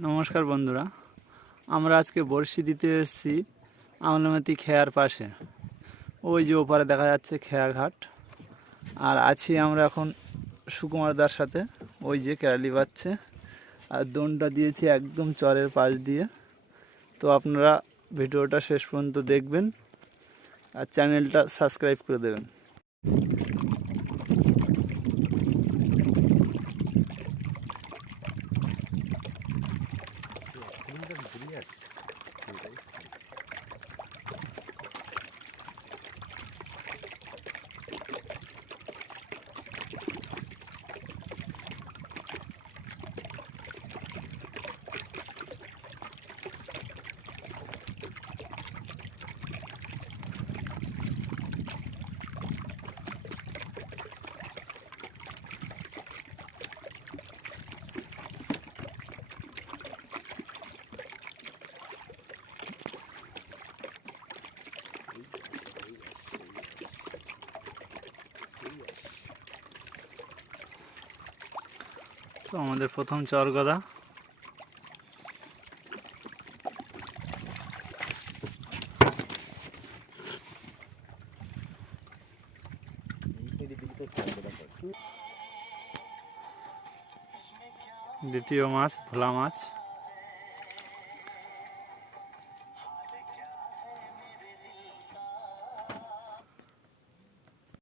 নমস্কার বন্ধুরা, আমরা আজকে বড়শি দিতে এসেছি আমলামাতি খেয়ার পাশে। ওই যে ওপারে দেখা যাচ্ছে খেয়া ঘাট। আর আছি আমরা এখন সুকুমারদার সাথে। ওই যে কেরালি বাচ্ছে আর দোনটা দিয়েছি একদম চরের পাশ দিয়ে। তো আপনারা ভিডিওটা শেষ পর্যন্ত দেখবেন আর চ্যানেলটা সাবস্ক্রাইব করে দেবেন। তো আমাদের প্রথম চরগদা। দ্বিতীয় মাছ ভোলা মাছ।